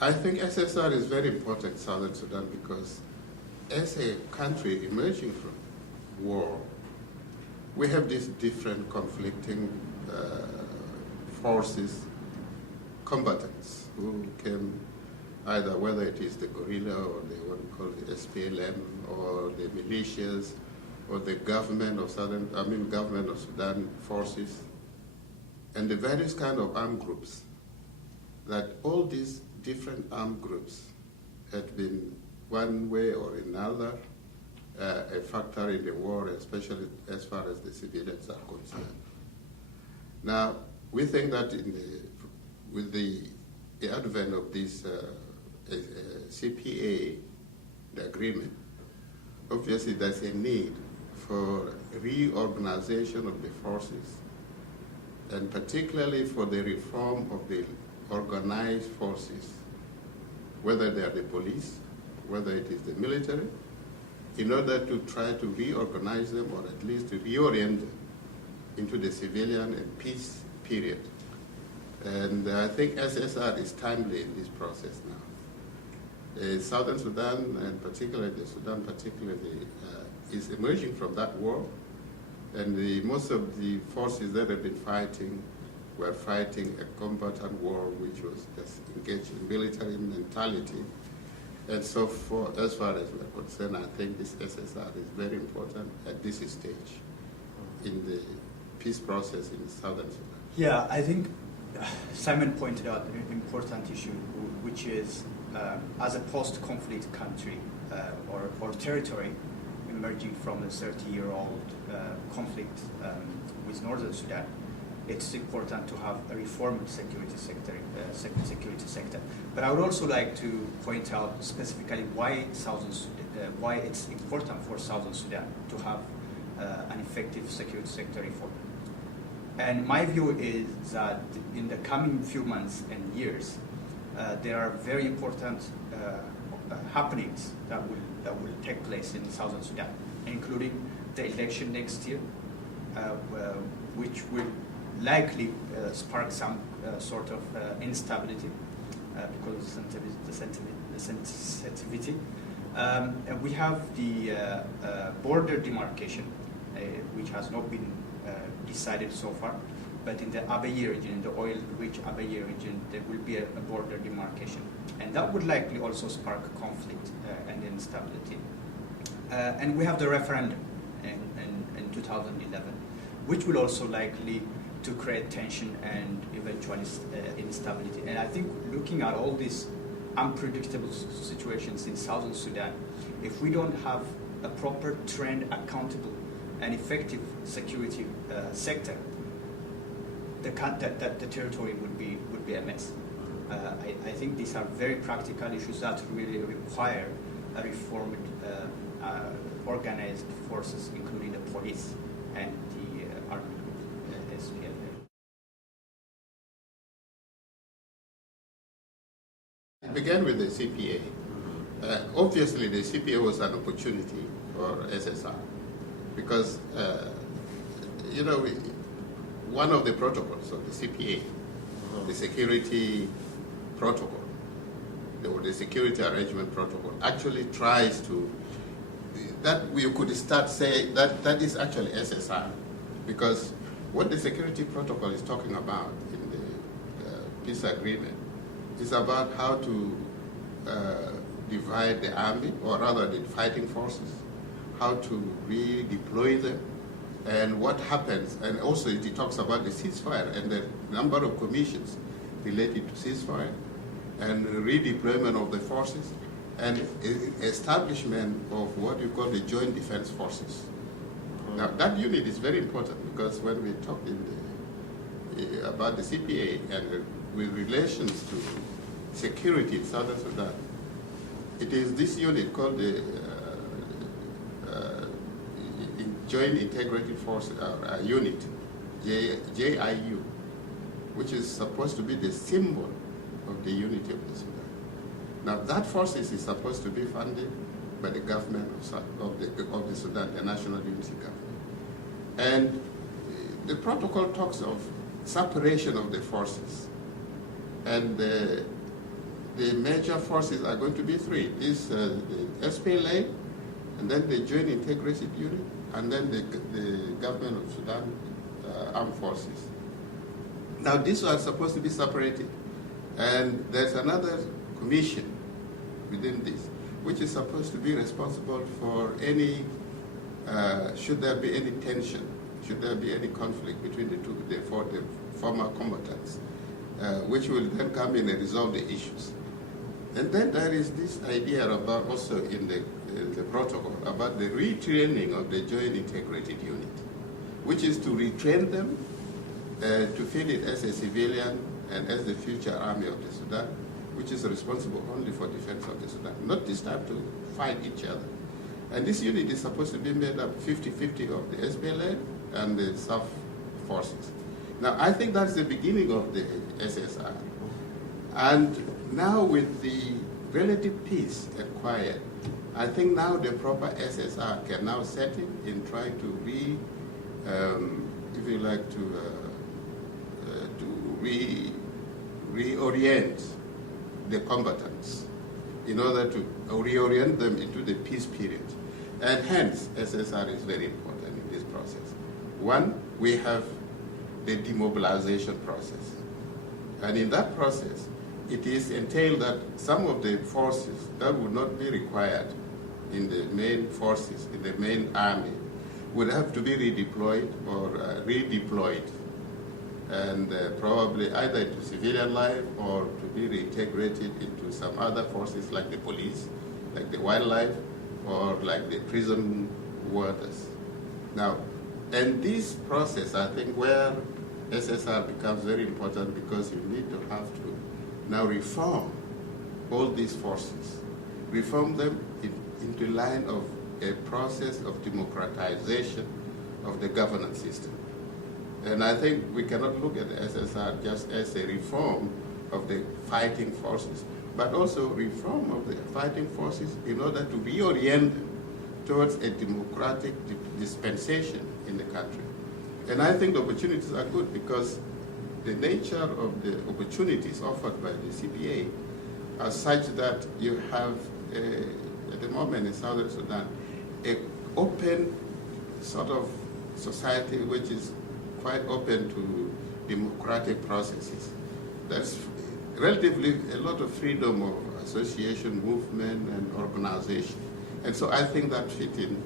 I think SSR is very important in Southern Sudan because as a country emerging from war, we have these different conflicting forces, combatants who came either, whether it is the guerrilla or the what we call the SPLM or the militias or the government of government of Sudan forces and the various kind of armed groups, that all these different armed groups had been one way or another a factor in the war, especially as far as the civilians are concerned. Now, we think that with the advent of this CPA, the agreement, obviously there's a need for reorganization of the forces, and particularly for the reform of the organized forces, whether they are the police, whether it is the military, in order to try to reorganize them or at least to reorient them into the civilian and peace period. And I think SSR is timely in this process now. Southern Sudan, and particularly the Sudan is emerging from that war, and most of the forces that have been fighting were fighting a combatant war which was just engaged in military mentality. And so as far as we're concerned, I think this SSR is very important at this stage in the peace process in Southern Sudan. Yeah, I think Simon pointed out an important issue, which is as a post-conflict country or territory emerging from a 30-year-old conflict with Northern Sudan, it's important to have a reformed security sector. But I would also like to point out specifically why it's important for Southern Sudan to have an effective security sector reform. And my view is that in the coming few months and years, there are very important happenings that will take place in Southern Sudan, including the election next year, which will likely spark some sort of instability because of the sensitivity. And we have the border demarcation, which has not been decided so far, but in the Abyei region, in the oil-rich Abyei region, there will be a border demarcation. And that would likely also spark conflict and instability. And we have the referendum in 2011, which will also likely to create tension and eventually instability. And I think looking at all these unpredictable situations in Southern Sudan, if we don't have a proper, trained, accountable, and effective security sector, the territory would be a mess. I think these are very practical issues that really require a reformed, organized forces, including the police and the army group, SPLM. It began with the CPA. Obviously, the CPA was an opportunity for SSR because, one of the protocols of the CPA, the security protocol, the security arrangement protocol, actually tries to, that we could start saying that is actually SSR, because what the security protocol is talking about in the peace agreement is about how to divide the army, or rather the fighting forces, how to redeploy them, and what happens. And also it talks about the ceasefire and the number of commissions related to ceasefire and redeployment of the forces and establishment of what you call the joint defense forces. Now that unit is very important because when we talk about the CPA and with relations to security in Southern Sudan, it is this unit called the Joint Integrated Force Unit, JIU, which is supposed to be the symbol of the unity of the Sudan. Now that force is supposed to be funded by the government of the Sudan, the National Unity Government. And the protocol talks of separation of the forces. And the major forces are going to be three. This the SPLA, and then the Joint Integrated Unit, and then the government of Sudan armed forces. Now, these are supposed to be separated, and there's another commission within this, which is supposed to be responsible for any, should there be any tension, should there be any conflict between the former combatants, which will then come in and resolve the issues. And then there is this idea about also in the protocol about the retraining of the Joint Integrated Unit, which is to retrain them to feel it as a civilian and as the future army of the Sudan, which is responsible only for defense of the Sudan, not this time to fight each other. And this unit is supposed to be made up 50-50 of the SPLA and the South forces. Now, I think that's the beginning of the SSR. And now with the relative peace and quiet, I think now the proper SSR can now set in trying to if you like, to reorient the combatants in order to reorient them into the peace period. And hence, SSR is very important in this process. One, we have the demobilization process. And in that process, it is entailed that some of the forces that would not be required in the main forces, in the main army, would have to be redeployed or redeployed, and probably either into civilian life or to be reintegrated into some other forces like the police, like the wildlife, or like the prison warders. Now, and this process, I think, where SSR becomes very important because you need to have to now reform all these forces, reform them into line of a process of democratization of the governance system. And I think we cannot look at the SSR just as a reform of the fighting forces, but also reform of the fighting forces in order to reorient them towards a democratic dispensation in the country. And I think the opportunities are good because the nature of the opportunities offered by the CPA are such that you have, at the moment in Southern Sudan, an open sort of society which is quite open to democratic processes. There's relatively a lot of freedom of association, movement, and organization. And so I think that fit in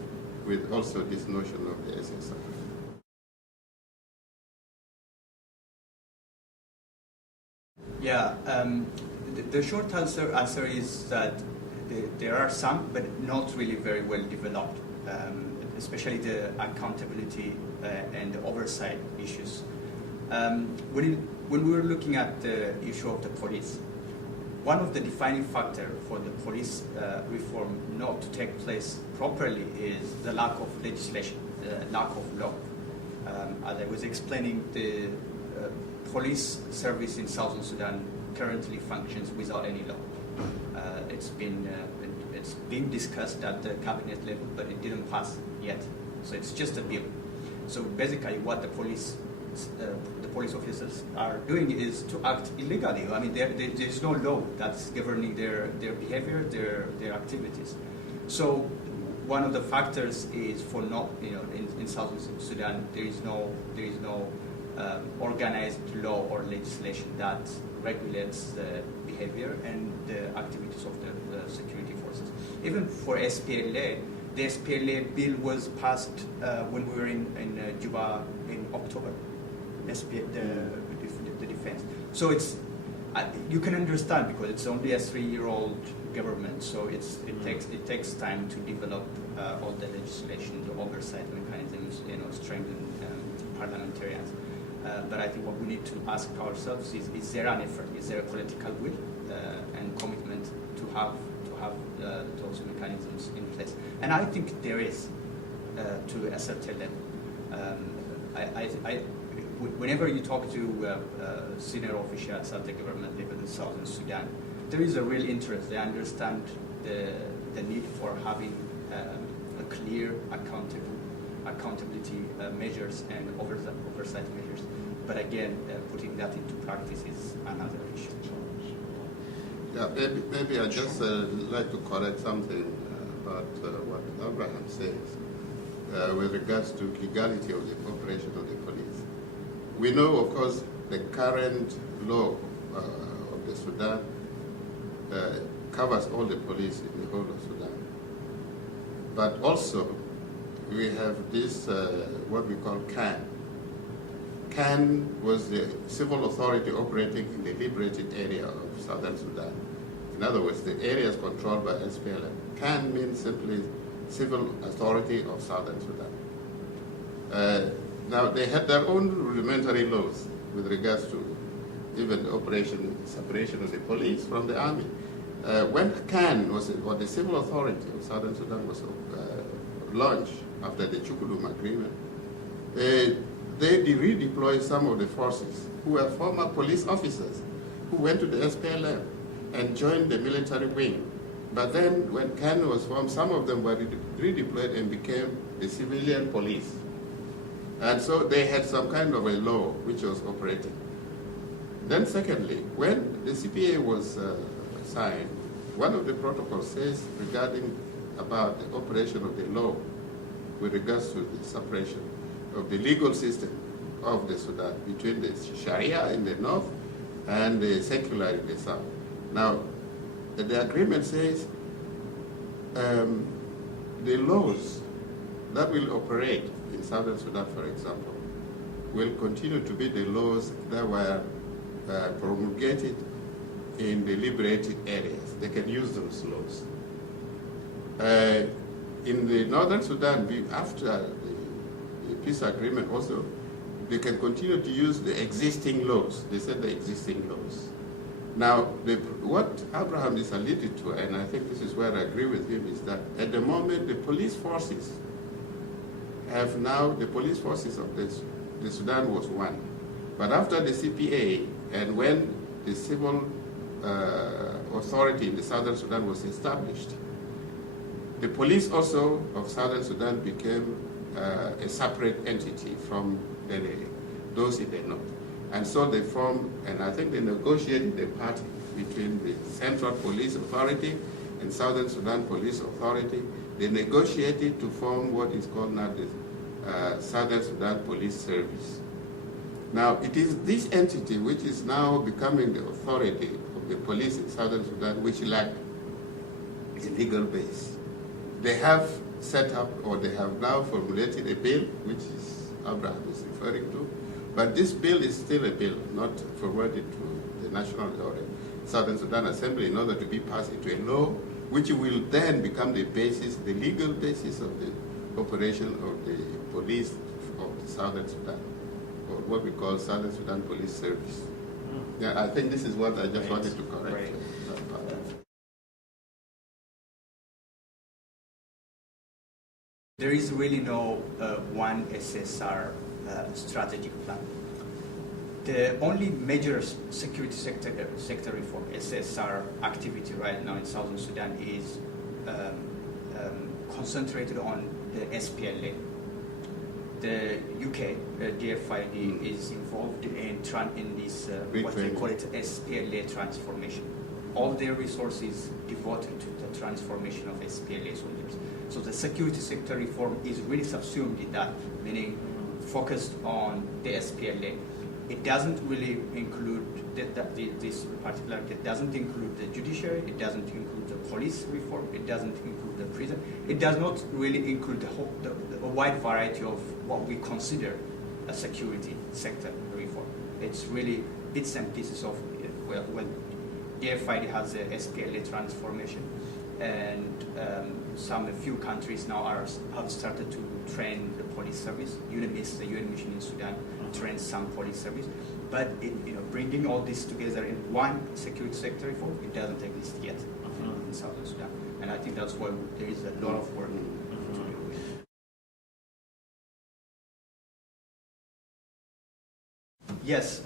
with also this notion of the SSR. Yeah, the short answer is that there are some, but not really very well developed, especially the accountability and the oversight issues. When we were looking at the issue of the police, one of the defining factors for the police reform not to take place properly is the lack of legislation, lack of law. As I was explaining, the police service in Southern Sudan currently functions without any law. It's being discussed at the cabinet level, but it didn't pass yet. So it's just a bill. So basically, what the police officers are doing is to act illegally. I mean, there's no law that's governing their behavior, their activities. So one of the factors is for not, in Southern Sudan, there is no organized law or legislation that regulates the behavior and the activities of the security forces. Even for SPLA, the SPLA bill was passed when we were in Juba in October, the defense. So it's, you can understand because it's only a 3-year-old government, so it takes time to develop all the legislation, the oversight mechanisms, strengthen parliamentarians. But I think what we need to ask ourselves is there an effort, is there a political will and commitment to have those mechanisms in place? And I think there is to a certain level. Whenever you talk to senior officials at the government level in Southern Sudan, there is a real interest. They understand the need for having a clear accountability measures and oversight measures. But again, putting that into practice is another issue. Yeah, maybe I just like to correct something about what Abraham says with regards to legality of the operation of the police. We know, of course, the current law of the Sudan covers all the police in the whole of Sudan. But also, we have this, what we call CAN. CAN was the civil authority operating in the liberated area of southern Sudan. In other words, the areas controlled by SPLM. CAN means simply Civil Authority of Southern Sudan. Now, they had their own rudimentary laws with regards to even the operation, separation of the police from the army. When CAN was, or the Civil Authority of Southern Sudan was launched after the Chukudum Agreement, they redeployed some of the forces who were former police officers who went to the SPLM and joined the military wing. But then when CAN was formed, some of them were redeployed and became the civilian police. And so they had some kind of a law which was operating. Then secondly, when the CPA was signed, one of the protocols says regarding about the operation of the law with regards to the separation of the legal system of the Sudan between the Sharia in the north and the secular in the south. Now, the agreement says the laws that will operate in southern Sudan, for example, will continue to be the laws that were promulgated in the liberated areas. They can use those laws. In the northern Sudan, after the peace agreement also, they can continue to use the existing laws. They said the existing laws. Now, what Abraham is alluded to, and I think this is where I agree with him, is that at the moment the police forces have now, the police forces of the Sudan was one. But after the CPA, and when the civil authority in the southern Sudan was established, the police also of southern Sudan became a separate entity from those in the north. And so they formed, and I think they negotiated a party between the Central Police Authority and Southern Sudan Police Authority. They negotiated to form what is called now the Southern Sudan Police Service. Now, it is this entity which is now becoming the authority of the police in Southern Sudan, which lack a legal base. They have set up, or they have now formulated a bill, which is Abraham is referring to, but this bill is still a bill, not forwarded to the National or the Southern Sudan Assembly in order to be passed into a law, which will then become the basis, the legal basis of the operation of the police of the Southern Sudan, or what we call Southern Sudan Police Service. Yeah, I think this is what I just wanted to correct. Right. There is really no one SSR strategic plan. The only major security sector reform, SSR activity right now in Southern Sudan is concentrated on the SPLA. The UK, DFID, is involved in this, what they call it, SPLA transformation. All their resources devoted to the transformation of SPLA soldiers. So the security sector reform is really subsumed in that, meaning focused on the SPLA. It doesn't really include this particular, it doesn't include the judiciary, it doesn't include the police reform, it doesn't include the prison. It does not really include a wide variety of what we consider a security sector reform. It's really bits and pieces of, well, DFID has the SPLA transformation, and a few countries now have started to train the police service. UNMISS, the UN mission in Sudan, trains some police service. But bringing all this together in one security sector reform, it doesn't exist yet in Southern Sudan. And I think that's why there is a lot of work to do with. Yes,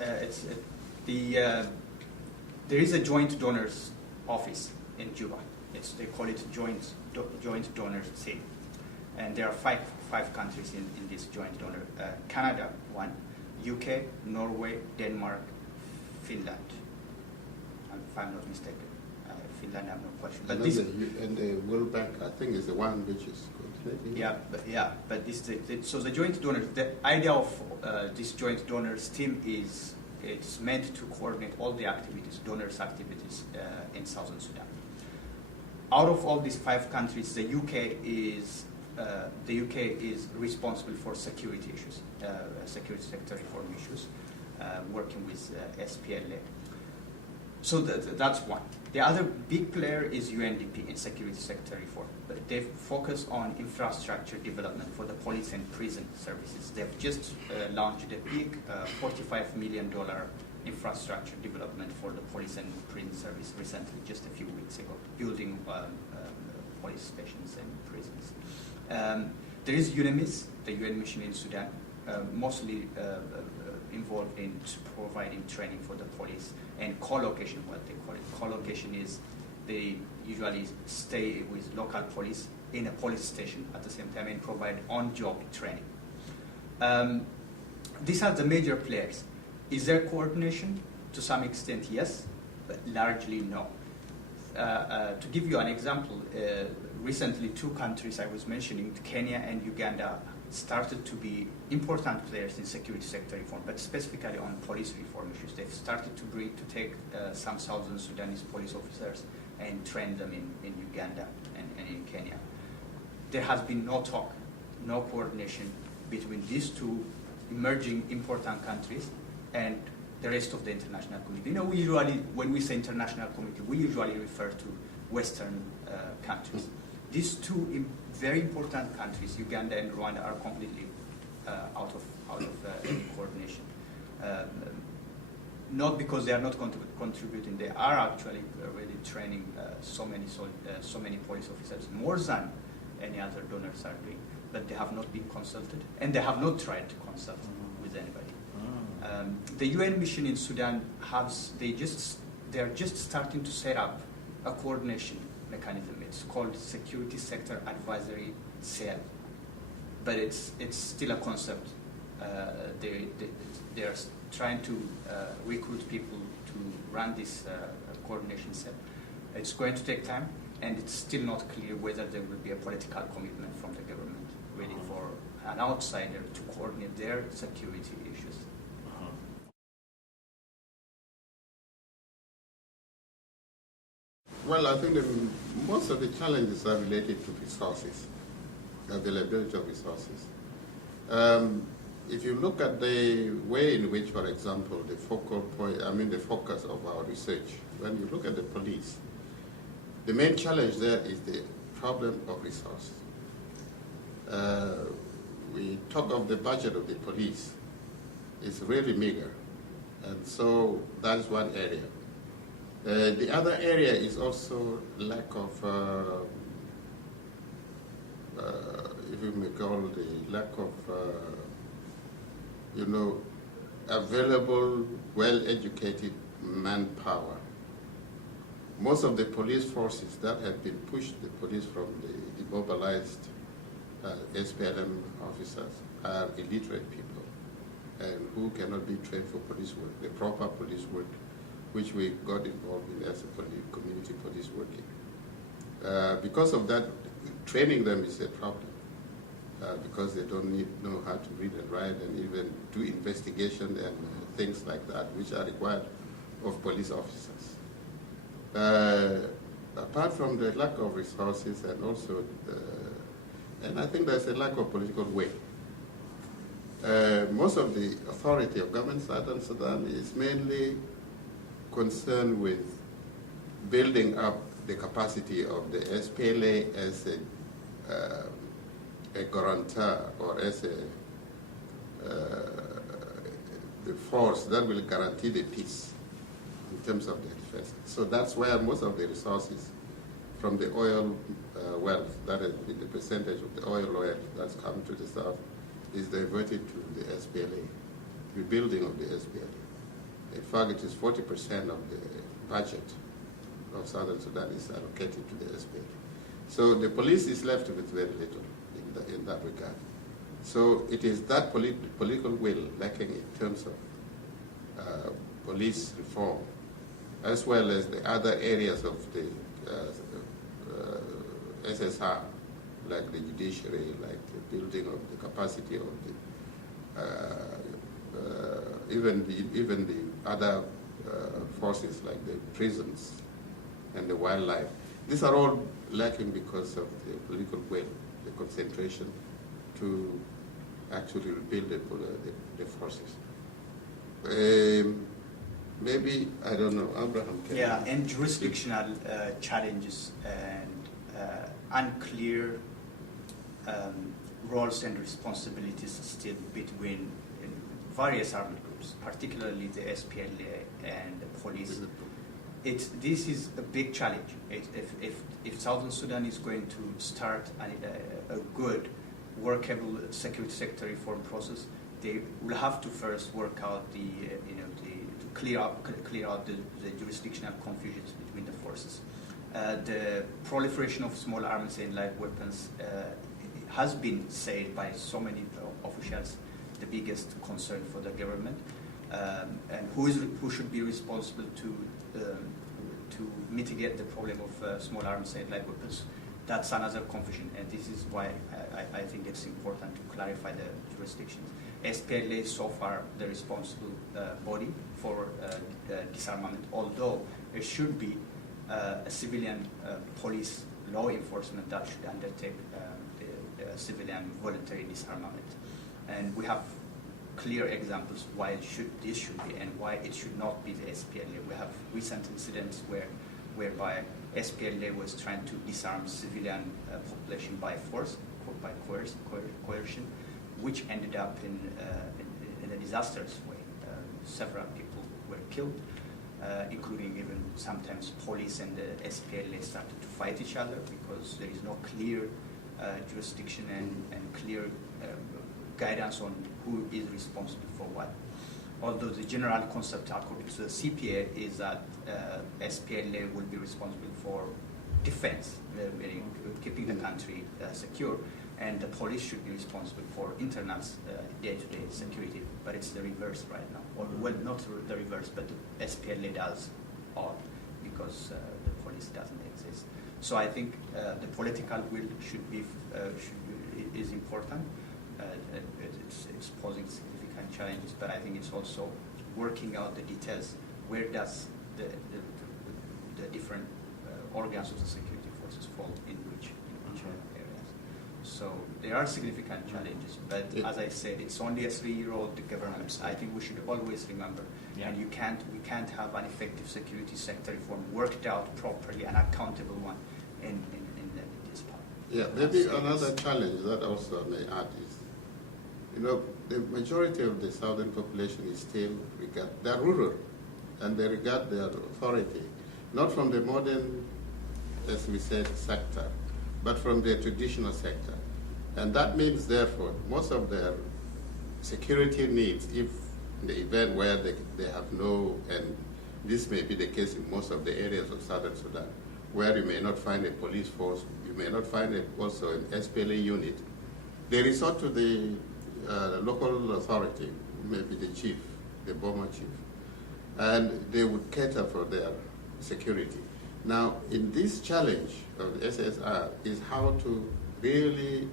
there is a joint donors office in Juba. They call it joint donor thing, and there are five countries in this joint donor: Canada, one; UK, Norway, Denmark, Finland, if I'm not mistaken. Finland, I'm not quite sure. But and the World Bank, I think, is the one which is coordinating. But so the joint donors, the idea of this joint donors team is it's meant to coordinate all the activities, donors' activities in Southern Sudan. Out of all these 5 countries, the UK is responsible for security issues, security sector reform issues, working with SPLA. So that's one. The other big player is UNDP in security sector reform. But they focus on infrastructure development for the police and prison services. They've just launched a big $45 million infrastructure development for the police and prison service recently, just a few weeks ago, building police stations and prisons. There is UNMISS, the UN mission in Sudan, mostly involved in providing training for the police, and co-location, what they call it. Co-location is they usually stay with local police in a police station at the same time and provide on-job training. These are the major players. Is there coordination? To some extent, yes, but largely no. To give you an example, recently 2 countries I was mentioning, Kenya and Uganda, started to be important players in security sector reform, but specifically on police reform issues. They've started to take some Southern Sudanese police officers and train them in Uganda and in Kenya. There has been no talk, no coordination between these 2 emerging important countries and the rest of the international community. You know, we usually, when we say international community, we usually refer to Western countries. These 2 very important countries, Uganda and Rwanda, are completely out of any coordination. Not because they are not contributing; they are actually really training so many police officers, more than any other donors are doing. But they have not been consulted, and they have not tried to consult with anybody. The UN mission in Sudan they are just starting to set up a coordination mechanism. It's called Security Sector Advisory Cell, but it's still a concept. They are trying to recruit people to run this coordination cell. It's going to take time, and it's still not clear whether there will be a political commitment from the government, really, for an outsider to coordinate their security issues. Well, I think most of the challenges are related to resources, availability of resources. If you look at the way in which, for example, the focus of our research, when you look at the police, the main challenge there is the problem of resources. We talk of the budget of the police. It's really meager, and so that is one area. The other area is also lack of, if you may call the lack of, available, well-educated manpower. Most of the police forces that have been pushed, the police from the demobilized SPLM officers, are illiterate people and who cannot be trained for police work, the proper police work, which we got involved in as a community police working. Because of that, training them is a problem because they don't know how to read and write and even do investigation and things like that, which are required of police officers. Apart from the lack of resources and also, and I think there's a lack of political will. Most of the authority of government in Southern Sudan is mainly concerned with building up the capacity of the SPLA as a guarantor or as the force that will guarantee the peace in terms of the defense. So that's where most of the resources from the oil wealth, that is the percentage of the oil wealth that's come to the south, is diverted to the SPLA, rebuilding of the SPLA. In fact, it is 40% of the budget of Southern Sudan is allocated to the SPLA. So the police is left with very little in that regard. So it is that political will lacking in terms of police reform, as well as the other areas of the SSR, like the judiciary, like the building of the capacity of the even the other forces like the prisons and the wildlife. These are all lacking because of the political will, the concentration to actually rebuild the forces. Maybe, I don't know, Abraham can... Yeah, and jurisdictional challenges and unclear roles and responsibilities still between various armed groups, particularly the SPLA and the police. This is a big challenge. If Southern Sudan is going to start a good, workable security sector reform process, they will have to first work out to clear out the jurisdictional confusions between the forces. The proliferation of small arms and light weapons has been said by so many officials the biggest concern for the government, and who should be responsible to mitigate the problem of small arms and light weapons. That's another confusion, and this is why I think it's important to clarify the jurisdictions. SPLA is so far the responsible body for disarmament, although it should be a civilian police law enforcement that should undertake the civilian voluntary disarmament. And we have clear examples why this should be and why it should not be the SPLA. We have recent incidents whereby SPLA was trying to disarm civilian population by force, by coercion, which ended up in a disastrous way. Several people were killed, including even sometimes police and the SPLA started to fight each other because there is no clear jurisdiction and clear guidance on who is responsible for what. Although the general concept according to the CPA is that SPLA will be responsible for defense, meaning keeping the country secure, and the police should be responsible for internal day-to-day security, but it's the reverse right now. Or, well, not the reverse, but the SPLA does all because the police doesn't exist. So I think the political will is important. It's posing significant challenges, but I think it's also working out the details. Where does the different organs of the security forces fall in which areas? So there are significant challenges, but as I said, it's only a 3-year-old government. I think we should always remember, and we can't have an effective security sector reform worked out properly, an accountable one in this part. Yeah, maybe another challenge that also I may add is, the majority of the southern population is still they're rural, and they regard their authority not from the modern, as we said, sector, but from their traditional sector. And that means, therefore, most of their security needs, if in the event where they have no, and this may be the case in most of the areas of southern Sudan, where you may not find a police force, you may not find also an SPLA unit, they resort to the local authority, maybe the chief, the Boma chief, and they would cater for their security. Now, in this challenge of the SSR is how to really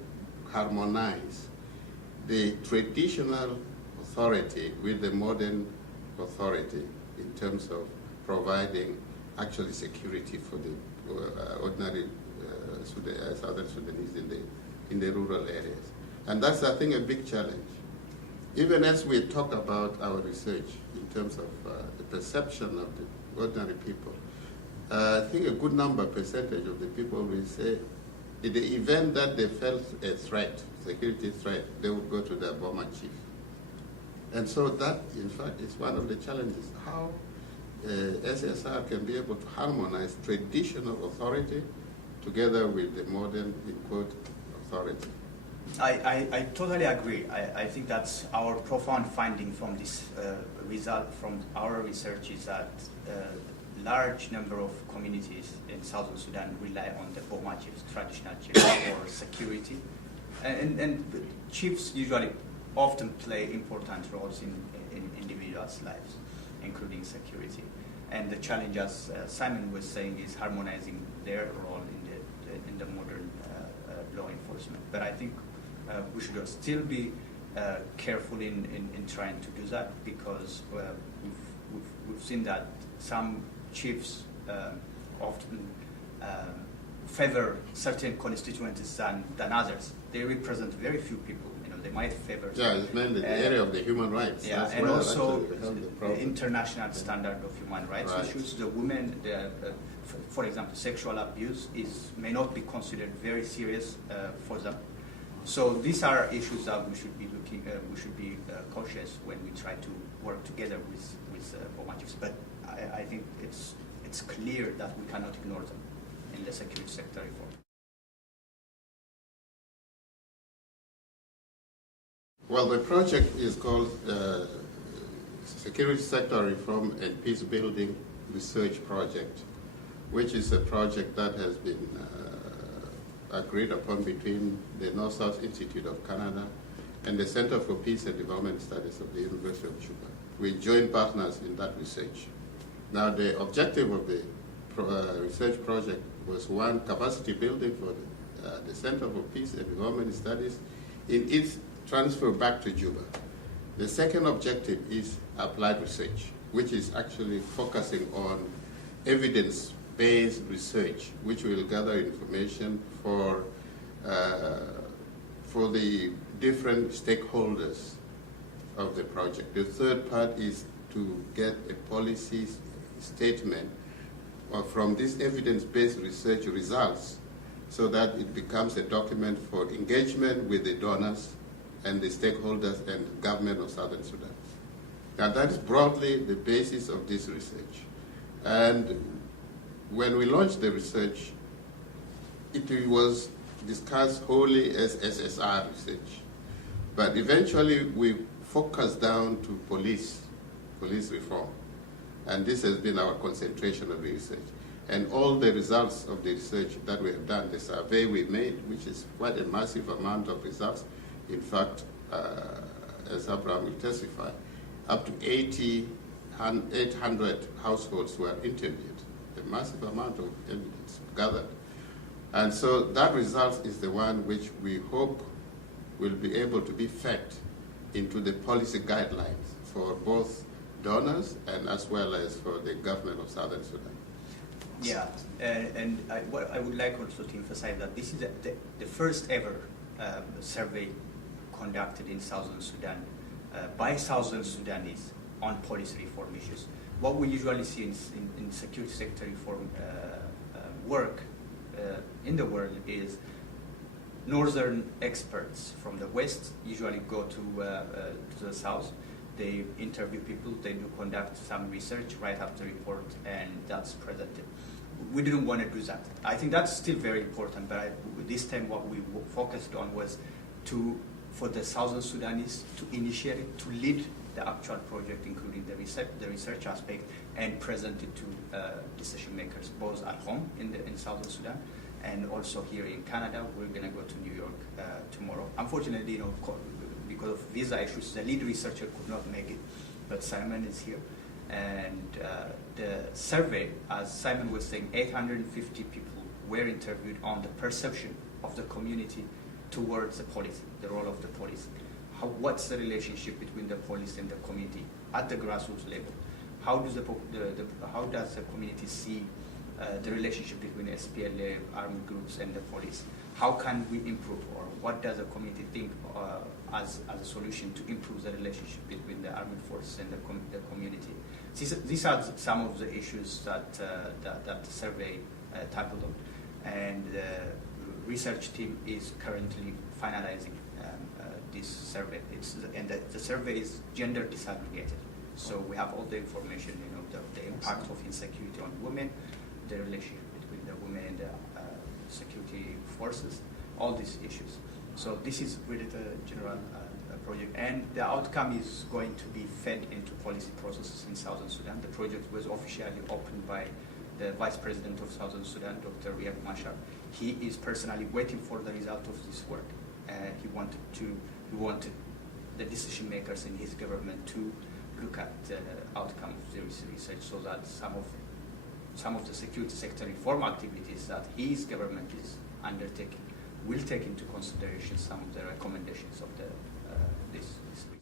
harmonize the traditional authority with the modern authority in terms of providing actually security for the ordinary Southern Sudanese in the rural areas. And that's, I think, a big challenge. Even as we talk about our research in terms of the perception of the ordinary people, I think a good percentage of the people will say, in the event that they felt a threat, security threat, they would go to their Boma chief. And so that, in fact, is one of the challenges, how SSR can be able to harmonize traditional authority together with the modern, in quote, authority. I totally agree. I think that's our profound finding from this result from our research is that large number of communities in southern Sudan rely on the Boma chiefs, traditional chiefs, for security. And chiefs usually often play important roles in individuals' lives, including security. And the challenge, as Simon was saying, is harmonizing their role in the modern law enforcement. But I think we should still be careful in trying to do that, because we've seen that some chiefs often favor certain constituencies than others. They represent very few people. They might favor. Yeah, it's mainly the area of the human rights. Yeah, that's and also the international standard of human rights issues. The women, for example, sexual abuse may not be considered very serious for them. So these are issues that we should be looking. We should be cautious when we try to work together with Boma chiefs. But I think it's clear that we cannot ignore them in the security sector reform. Well, the project is called Security Sector Reform and Peace Building Research Project, which is a project that has been agreed upon between the North-South Institute of Canada and the Center for Peace and Development Studies of the University of Juba. We joined partners in that research. Now, the objective of the research project was, one, capacity building for the Center for Peace and Development Studies in its transfer back to Juba. The second objective is applied research, which is actually focusing on evidence-based research, which will gather information for the different stakeholders of the project. The third part is to get a policy statement from these evidence-based research results, so that it becomes a document for engagement with the donors and the stakeholders and government of Southern Sudan. Now, that is broadly the basis of this research. And when we launched the research, it was discussed wholly as SSR research. But eventually we focused down to police reform. And this has been our concentration of the research. And all the results of the research that we have done, the survey we made, which is quite a massive amount of results. In fact, as Abraham will testify, up to 800 households were interviewed, a massive amount of evidence gathered. And so that result is the one which we hope will be able to be fed into the policy guidelines for both donors and as well as for the government of Southern Sudan. Yeah, and I would like also to emphasize that this is the first ever survey conducted in Southern Sudan by Southern Sudanese on policy reform issues. What we usually see in security sector reform work in the world is northern experts from the west usually go to the south. They interview people, they do conduct some research, write up the report, and that's presented. We didn't want to do that. I think that's still very important, but this time what we focused on was for the Southern Sudanese to initiate it, to lead the actual project, including the research aspect, and present it to decision makers, both at home in Southern Sudan, and also here in Canada. We're going to go to New York tomorrow. Unfortunately, because of visa issues, the lead researcher could not make it, but Simon is here. And the survey, as Simon was saying, 850 people were interviewed on the perception of the community towards the police, the role of the police. What's the relationship between the police and the community at the grassroots level? How does the community see the relationship between SPLA, armed groups, and the police? How can we improve, or what does the community think as a solution to improve the relationship between the armed forces and the community? These are some of the issues that the survey tackled on, and the research team is currently finalizing this survey. The survey is gender disaggregated, so we have all the information, the impact of insecurity on women, the relationship between the women and the security forces, all these issues. So this is really the general project, and the outcome is going to be fed into policy processes in Southern Sudan. The project was officially opened by the Vice President of Southern Sudan, Dr. Riek Machar. He is personally waiting for the result of this work. He wanted the decision makers in his government to look at the outcome of the research, so that some of the security sector reform activities that his government is undertaking will take into consideration some of the recommendations of this research.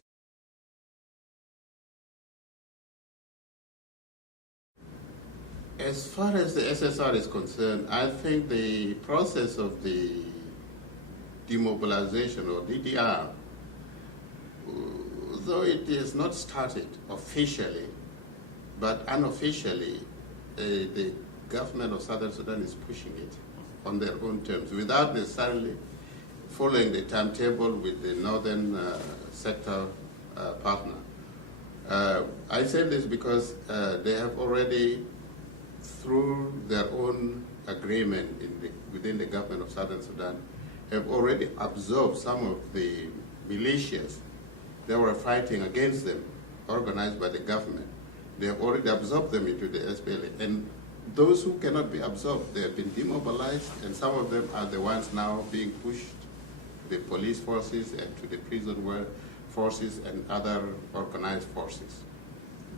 As far as the SSR is concerned, I think the process of the demobilization or DDR, though it is not started officially, but unofficially, the government of Southern Sudan is pushing it on their own terms without necessarily following the timetable with the northern sector partner. I say this because they have already, through their own agreement within the government of Southern Sudan, have already absorbed some of the militias that were fighting against them, organized by the government. They have already absorbed them into the SPLA. And those who cannot be absorbed, they have been demobilized, and some of them are the ones now being pushed to the police forces and to the prison forces and other organized forces.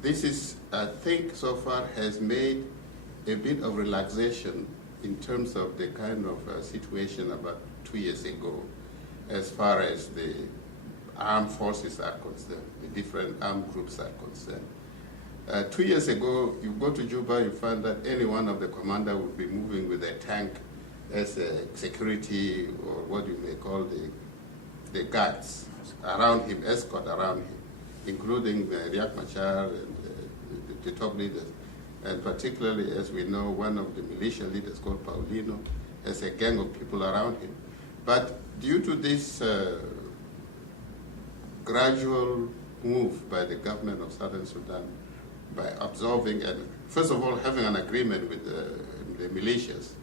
This is, I think, so far has made a bit of relaxation in terms of the kind of situation about 2 years ago, as far as the armed forces are concerned, the different armed groups are concerned. 2 years ago, you go to Juba, you find that any one of the commander would be moving with a tank as a security, or what you may call the guards around him, escort around him, including Riek Machar and the top leaders. And particularly, as we know, one of the militia leaders called Paulino has a gang of people around him. But due to this gradual move by the government of Southern Sudan, by absorbing and, first of all, having an agreement with the militias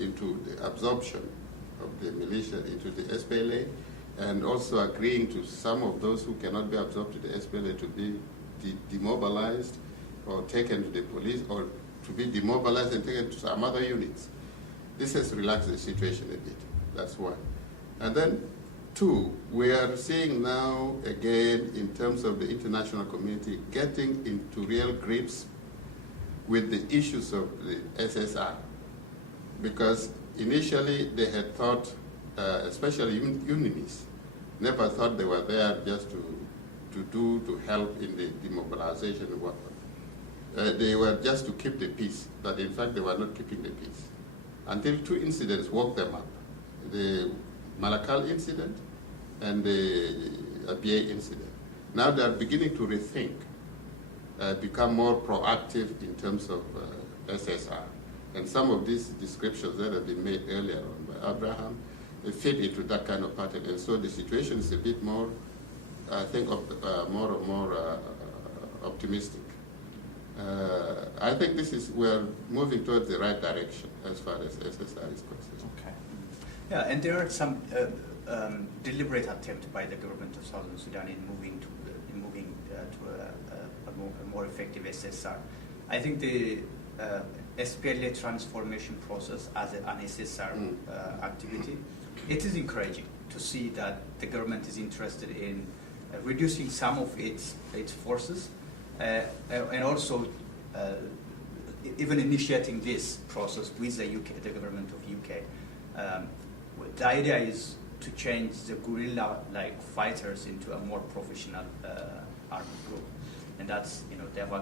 into the absorption of the militia into the SPLA, and also agreeing to some of those who cannot be absorbed to the SPLA to be demobilized or taken to the police, or to be demobilized and taken to some other units. This has relaxed the situation a bit. That's one. And then, two, we are seeing now, again, in terms of the international community, getting into real grips with the issues of the SSR. Because initially they had thought, especially unionists, never thought they were there just to help in the demobilization and whatnot. They were just to keep the peace, but in fact they were not keeping the peace. Until two incidents woke them up. The Malakal incident and the Abyei incident. Now they are beginning to rethink, become more proactive in terms of SSR. And some of these descriptions that have been made earlier on by Abraham, they fit into that kind of pattern. And so the situation is a bit more, I think, more and more optimistic. I think we're moving towards the right direction as far as SSR is concerned. Okay. Yeah, and there are some deliberate attempts by the government of Southern Sudan in moving to a more effective SSR. I think the SPLA transformation process as an SSR activity, it is encouraging to see that the government is interested in reducing some of its forces, and also even initiating this process with the UK, the government of UK. The idea is to change the guerrilla-like fighters into a more professional armed group, and that's, they have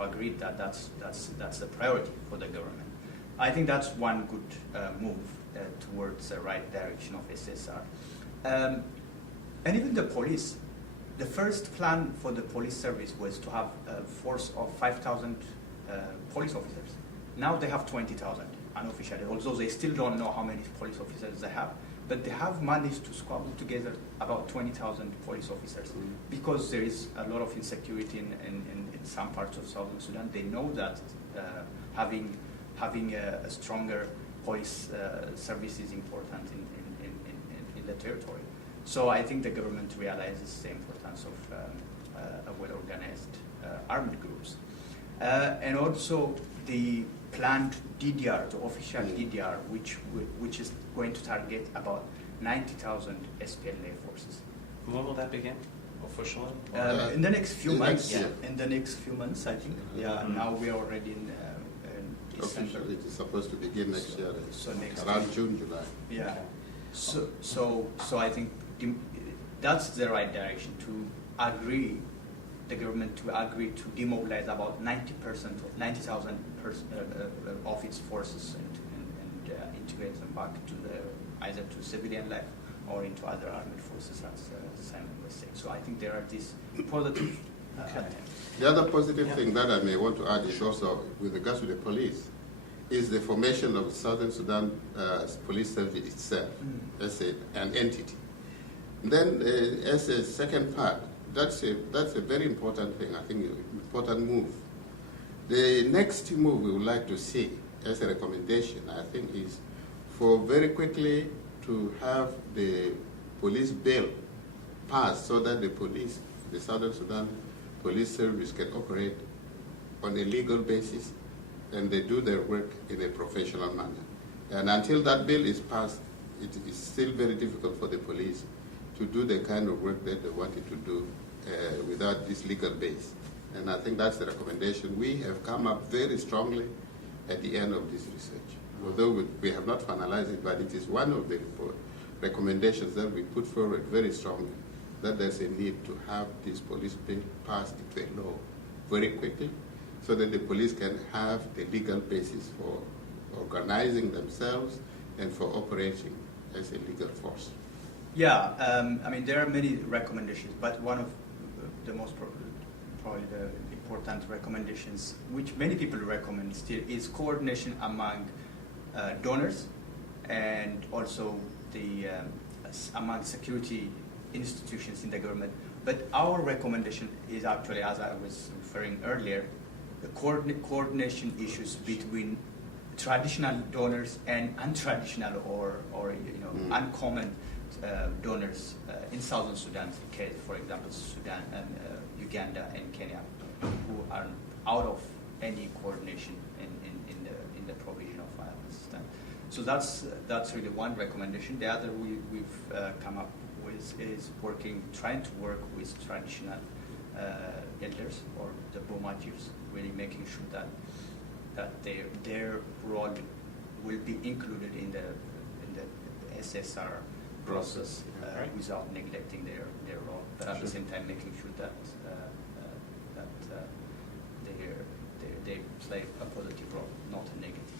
agreed that that's the priority for the government. I think that's one good move towards the right direction of SSR, and even the police. The first plan for the police service was to have a force of 5,000 police officers. Now they have 20,000 unofficially, although they still don't know how many police officers they have. But they have managed to squabble together about 20,000 police officers because there is a lot of insecurity in some parts of Southern Sudan. They know that having a stronger police service is important in the territory. So I think the government realizes the importance of well-organized armed groups. And also the planned DDR, the official DDR, which is going to target about 90,000 SPLA forces. When will that begin? officially? In the next few the months, next year. in the next few months, I think. Yeah, now we are already in December. Officially, it is supposed to begin next year, So next around year. June, July. Yeah. So I think that's the right direction to agree, the government to agree to demobilize about 90,000 of its forces and integrate them back to either to civilian life or into other armed forces, as Simon was saying. So I think there are these positive attempts. The other positive thing that I may want to add is also with regards to the police, is the formation of Southern Sudan Police Service itself as an entity. Then as a second part, that's a very important thing, I think, important move. The next move we would like to see as a recommendation, I think, is for very quickly to have the police bill passed so that the Southern Sudan Police Service can operate on a legal basis and they do their work in a professional manner. And until that bill is passed, it is still very difficult for the police to do the kind of work that they wanted to do without this legal base. And I think that's the recommendation. We have come up very strongly at the end of this research. Although we have not finalized it, but it is one of the recommendations that we put forward very strongly, that there's a need to have this police bill passed into a law very quickly so that the police can have the legal basis for organizing themselves and for operating as a legal force. Yeah, I mean, there are many recommendations, but one of the most probably the important recommendations, which many people recommend still, is coordination among donors and also among security institutions in the government. But our recommendation is actually, as I was referring earlier, the coordination issues between traditional donors and untraditional or uncommon donors in Southern Sudan's case, for example, Sudan and Uganda and Kenya, who are out of any coordination in the provision of assistance. So that's really one recommendation. The other we've come up with is trying to work with traditional elders or the Bomajirs, really making sure that their role will be included in the SSR process without neglecting their role, but at the same time making sure that they play a positive role, not a negative.